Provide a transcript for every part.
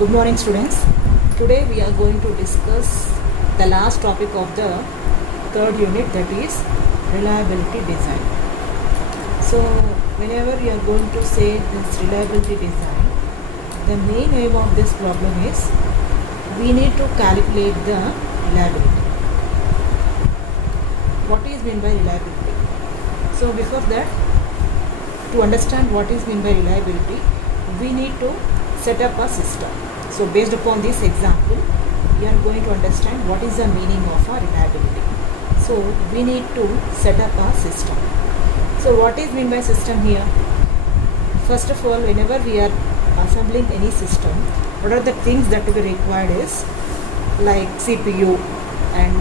Good morning, students. Today we are going to discuss the last topic of the third unit, that is reliability design. So whenever we are going to say this reliability design, the main aim of this problem is we need to calculate the reliability. What is meant by reliability? So before that, to understand what is meant by reliability, we need to set up a system. So based upon this example, we are going to understand what is the meaning of a reliability. So we need to set up a system. So what is meant by system here? First of all, whenever we are assembling any system, what are the things that we required is like CPU and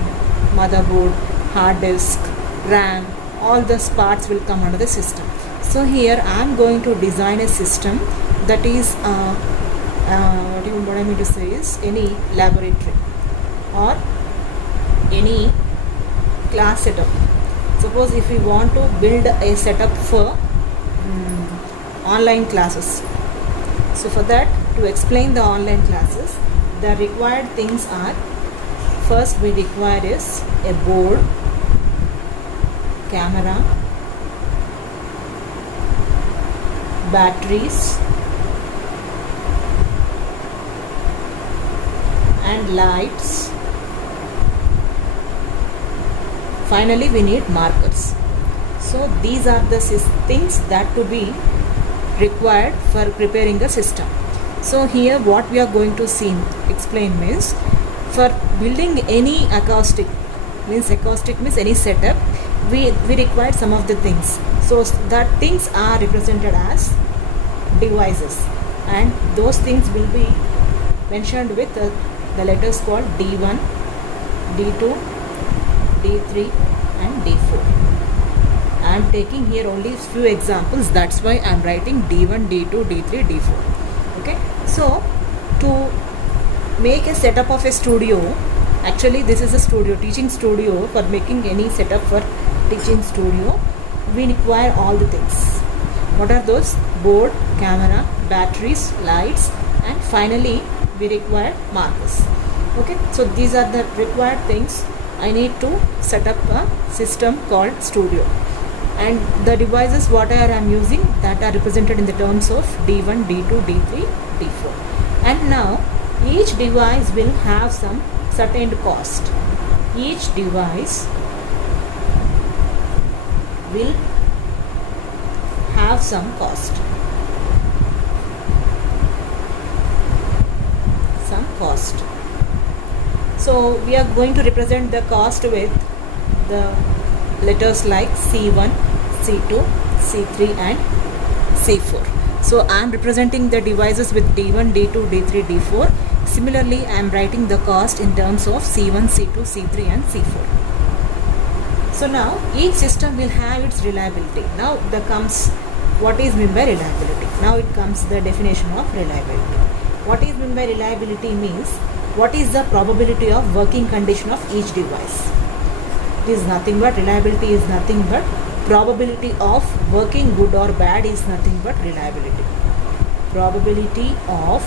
motherboard, hard disk, RAM, all those parts will come under the system. So here I am going to design a system that is what I mean to say is any laboratory or any class setup. Suppose if we want to build a setup for online classes. So for that, to explain the online classes, the required things are, first we require is a board, camera, batteries and lights. Finally we need markers. So these are the things that to be required for preparing a system. So here what we are going to explain means, for building any acoustic means any setup, we require some of the things. So that things are represented as devices, and those things will be mentioned with the letters called D1, D2, D3 and D4. I am taking here only few examples, that's why I am writing D1, D2, D3, D4. Okay, so to make a setup of a studio, actually this is a studio, teaching studio. For making any setup for teaching studio, we require all the things. What are those? Board, camera, batteries, lights, and finally we require markers. Okay, so these are the required things. I need to set up a system called studio, and the devices what I am using, that are represented in the terms of D1, D2, D3, D4. And now each device will have some certain cost. Each device will have some cost. So we are going to represent the cost with the letters like C1, C2, C3 and C4. So I am representing the devices with D1, D2, D3, D4. Similarly, I am writing the cost in terms of C1, C2, C3 and C4. So now each system will have its reliability. Now there comes what is meant by reliability. Now it comes the definition of reliability. What is meant by reliability means, what is the probability of working condition of each device. It is nothing but, reliability is nothing but probability of working good or bad is nothing but reliability. Probability of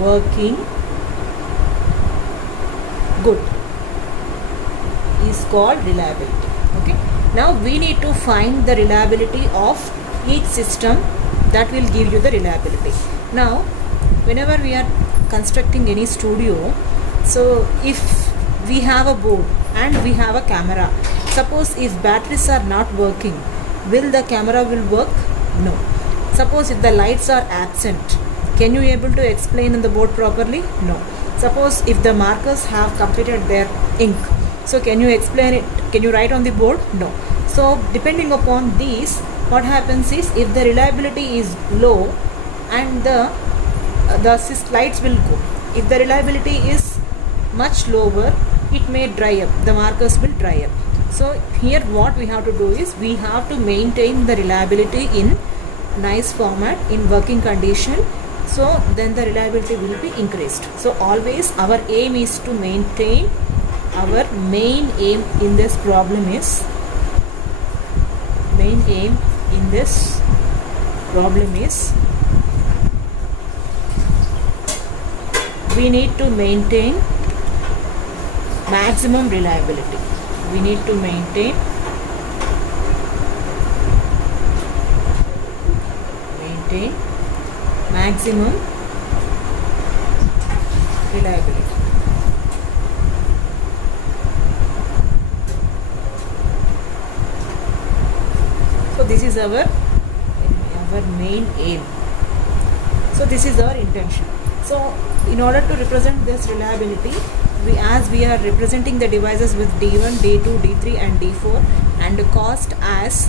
working good is called reliability. Okay. Now we need to find the reliability of each system that will give you the reliability. Now whenever we are constructing any studio, so if we have a board and we have a camera, suppose if batteries are not working, will the camera will work? No. Suppose if the lights are absent, can you able to explain on the board properly? No. Suppose if the markers have completed their ink, so can you explain it? Can you write on the board? No. So depending upon these, what happens is, if the reliability is low and the lights will go. If the reliability is much lower, it may dry up, the markers will dry up. So here what we have to do is, we have to maintain the reliability in nice format, in working condition, so then the reliability will be increased. So always our aim is to maintain, our main aim in this problem is we need to maintain maximum reliability. We need to maintain maximum reliability. So this is our main aim. So this is our intention. So in order to represent this reliability, as we are representing the devices with D1, D2, D3 and D4 and cost as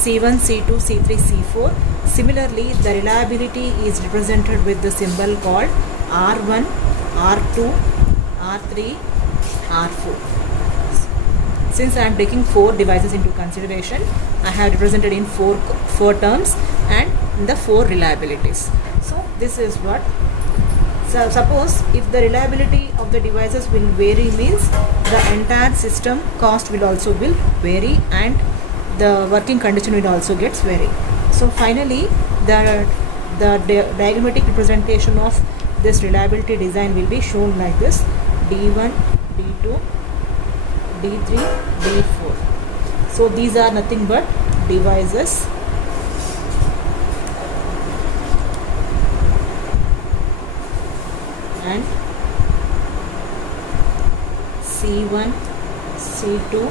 C1, C2, C3, C4. Similarly, the reliability is represented with the symbol called R1, R2, R3, R4. Since I am taking 4 devices into consideration, I have represented in four terms and the 4 reliabilities. So this is what. So suppose if the reliability of the devices will vary, means the entire system cost will also vary and the working condition will also gets vary. So finally the diagrammatic representation of this reliability design will be shown like this: D1, D2, D3, D4. So these are nothing but devices and C1, C2,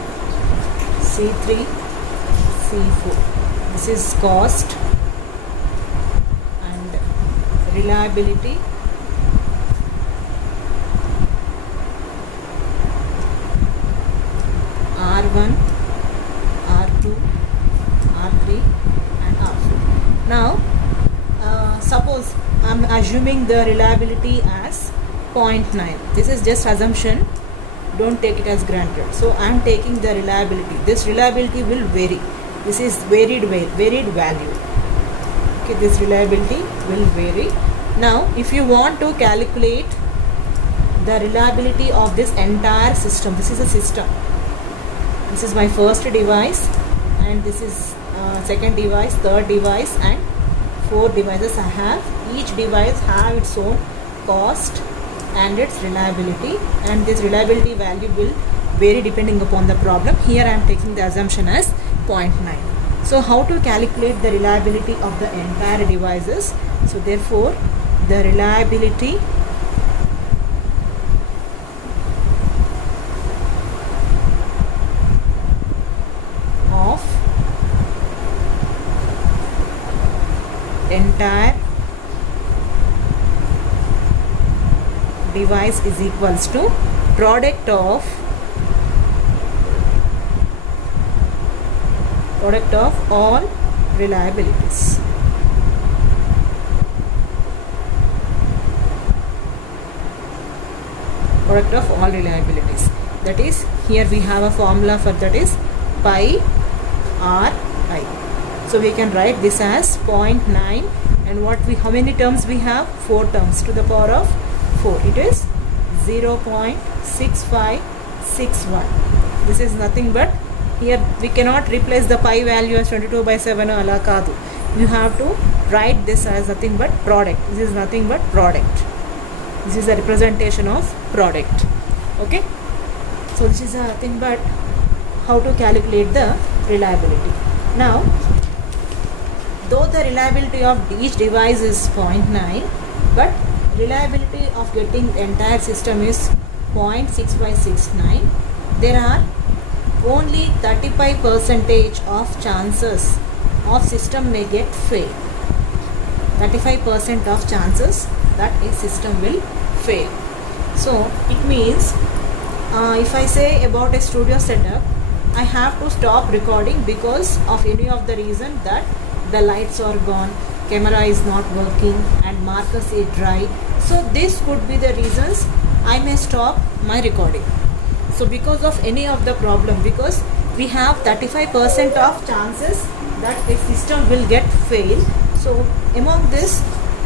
C3, C4. This is cost and reliability R1, R2, R3 and R4. Now suppose I am assuming the reliability as 0.9. This is just assumption, don't take it as granted. So I am taking the reliability. This reliability will vary. This is varied value. Okay, this reliability will vary. Now if you want to calculate the reliability of this entire system, this is a system. This is my first device and this is second device, third device and 4 devices I have. Each device have its own cost and its reliability, and this reliability value will vary depending upon the problem. Here I am taking the assumption as 0.9. So how to calculate the reliability of the entire devices? So therefore the reliability of entire device is equals to product of all reliabilities. Product of all reliabilities. That is, here we have a formula for that is pi r I. So we can write this as 0.9 and how many terms we have? 4 terms to the power of 4. It is 0.6561. This is nothing but, here we cannot replace the pi value as 22/7 ala kaadu. You have to write this as nothing but product. This is nothing but product. This is a representation of product. Okay. So this is nothing but how to calculate the reliability. Now, though the reliability of each device is 0.9, but reliability of getting the entire system is 0.6569. There are only 35% of chances of system may get fail. 35% of chances that a system will fail. So it means if I say about a studio setup, I have to stop recording because of any of the reason that the lights are gone, camera is not working and markers is dry. So this could be the reasons I may stop my recording. So because of any of the problem, because we have 35% of chances that a system will get fail. So among this,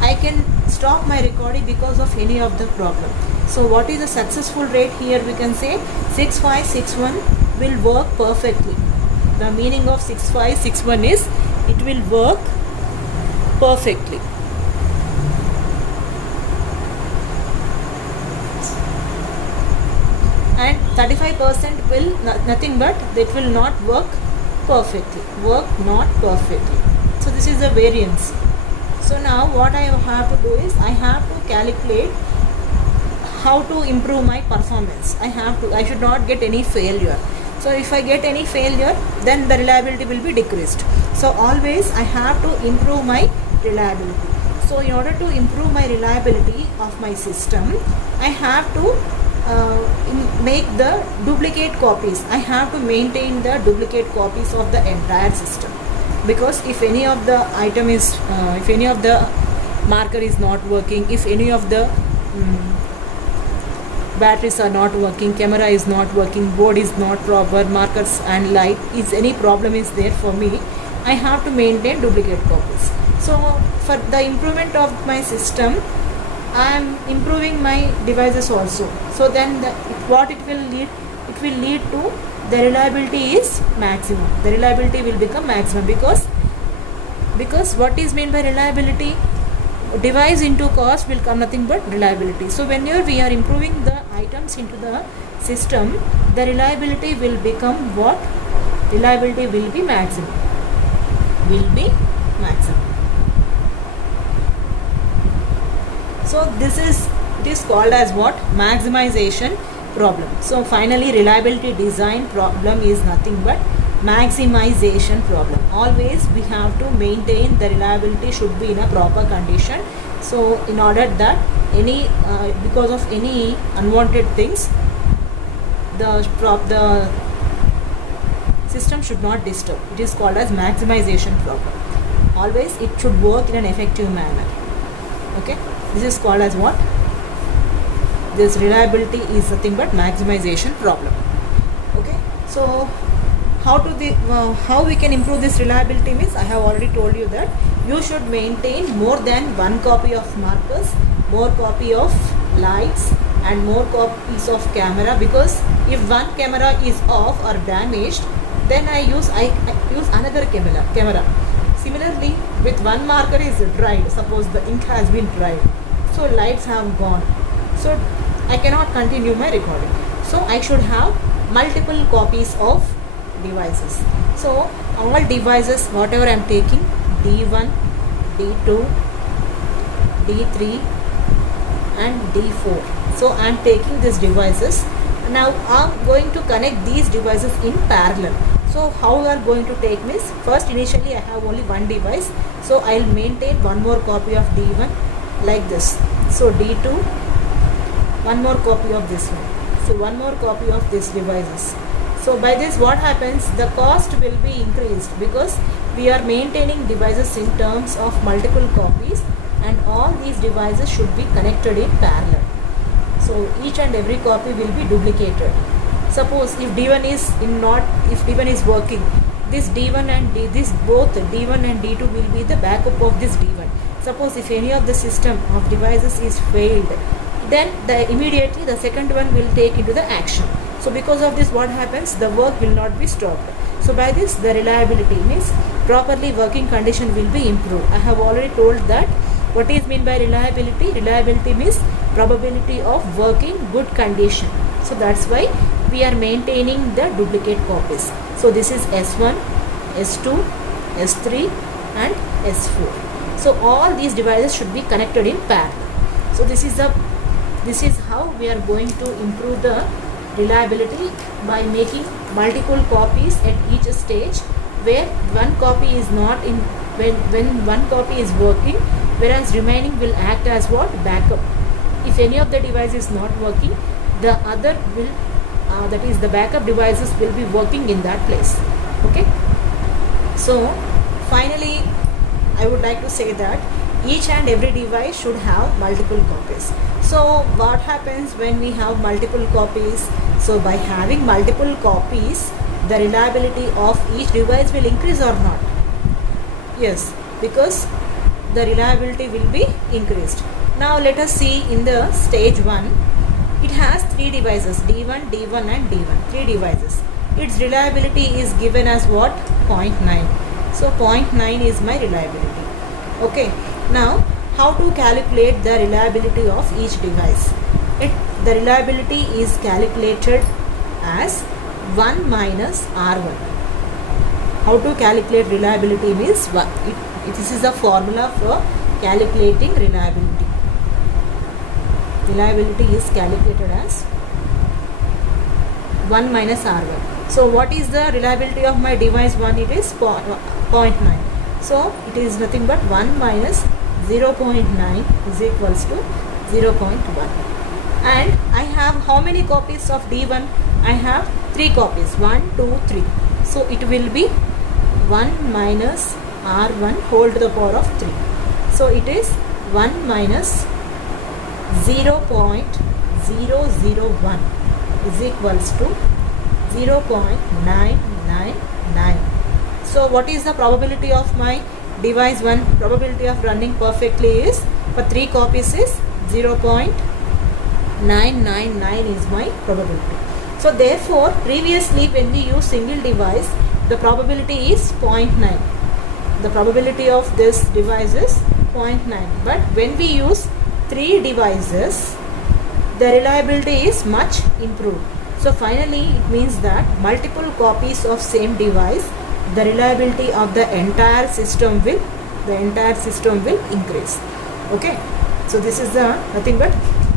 I can stop my recording because of any of the problem. So what is the successful rate here? We can say 6561 will work perfectly. The meaning of 6561 is it will work perfectly. 35% will nothing but it will not work perfectly, so this is the variance. So now what I have to do is I have to calculate how to improve my performance. I should not get any failure. So if I get any failure, then the reliability will be decreased. So always I have to improve my reliability. So in order to improve my reliability of my system, I have to make the duplicate copies. I have to maintain the duplicate copies of the entire system, because if any of the item is if any of the marker is not working, if any of the batteries are not working, camera is not working, board is not proper, markers and light is any problem is there for me, I have to maintain duplicate copies. So for the improvement of my system, I am improving my devices also. So then what it will lead to the reliability is maximum. The reliability will become maximum, because what is meant by reliability? Device into cost will come nothing but reliability. So whenever we are improving the items into the system, the reliability will become what? Reliability will be maximum. So it is called as what? Maximization problem. So finally, reliability design problem is nothing but maximization problem. Always we have to maintain the reliability should be in a proper condition. So in order that because of any unwanted things, the system should not disturb. It is called as maximization problem. Always it should work in an effective manner. Okay, this is called as what? This reliability is nothing but maximization problem. Okay, so how we can improve this reliability means, I have already told you that you should maintain more than one copy of markers, more copy of lights and more copies of camera, because if one camera is off or damaged, then I use another camera. Similarly, with one marker is dried, suppose the ink has been dried, so lights have gone, so I cannot continue my recording. So I should have multiple copies of devices. So all devices whatever I am taking, D1, D2, D3 and D4. So I am taking these devices. Now I am going to connect these devices in parallel. So how we are going to take means, first initially I have only one device, so I will maintain one more copy of D1 like this. So D2, one more copy of this one. So one more copy of these devices. So by this what happens, the cost will be increased, because we are maintaining devices in terms of multiple copies, and all these devices should be connected in parallel. So each and every copy will be duplicated. Suppose if D1 is working, this D1 and both D1 and D2 will be the backup of this D1. Suppose if any of the system of devices is failed, then immediately the second one will take into the action. So because of this what happens, the work will not be stopped. So by this the reliability means properly working condition will be improved. I have already told that what is meant by reliability. Reliability means probability of working good condition. So that's why we are maintaining the duplicate copies. So this is S1, S2, S3 and S4. So all these devices should be connected in parallel. So this is how we are going to improve the reliability, by making multiple copies at each stage, where one copy is not in, when one copy is working, whereas remaining will act as what? Backup. If any of the device is not working, the other will that is the backup devices will be working in that place. Okay, so finally I would like to say that each and every device should have multiple copies. So what happens when we have multiple copies? So by having multiple copies, the reliability of each device will increase or not? Yes, because the reliability will be increased. Now let us see in the stage 1. It has 3 devices, D1, D1 and D1, 3 devices. Its reliability is given as what? 0.9. So 0.9 is my reliability. Okay, now how to calculate the reliability of each device? The reliability is calculated as 1 minus R1. How to calculate reliability means this is the formula for calculating reliability. Reliability is calculated as 1 minus R1. So what is the reliability of my device 1? It is 0.9. So it is nothing but 1 minus 0.9 is equals to 0.1. And I have how many copies of D1? I have 3 copies, 1, 2, 3. So it will be 1 minus R1 whole to the power of 3. So it is 1 minus 0.001 is equals to 0.999. So what is the probability of my device 1? Probability of running perfectly is, for 3 copies is 0.999 is my probability. So therefore previously when we use single device, the probability is 0.9. The probability of this device is 0.9. But when we use 3 devices, the reliability is much improved. So finally it means that multiple copies of same device, the reliability of the entire system will increase. Okay. So this is the nothing but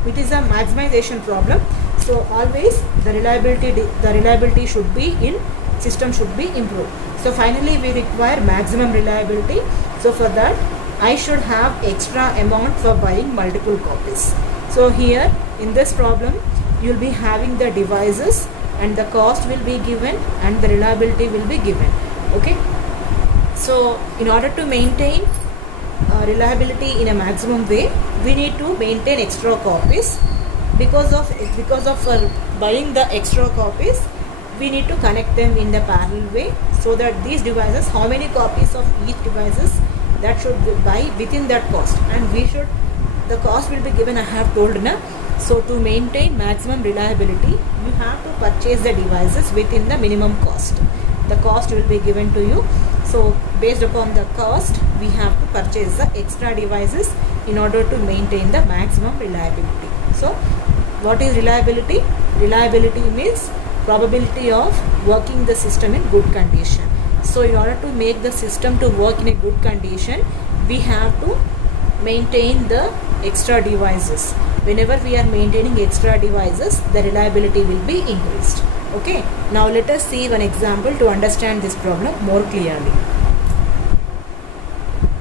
it is a maximization problem. So always the reliability should be in system should be improved. So finally we require maximum reliability. So for that I should have extra amount for buying multiple copies. So here in this problem you will be having the devices and the cost will be given and the reliability will be given. Okay. So in order to maintain reliability in a maximum way, we need to maintain extra copies. Because of buying the extra copies, we need to connect them in the parallel way, so that these devices, how many copies of each devices, that should be buy within that cost, and the cost will be given, I have told now. So to maintain maximum reliability, you have to purchase the devices within the minimum cost. The cost will be given to you. So based upon the cost, we have to purchase the extra devices in order to maintain the maximum reliability. So what is reliability? Reliability means probability of working the system in good condition. So in order to make the system to work in a good condition, we have to maintain the extra devices. Whenever we are maintaining extra devices, the reliability will be increased. Okay. Now let us see one example to understand this problem more clearly.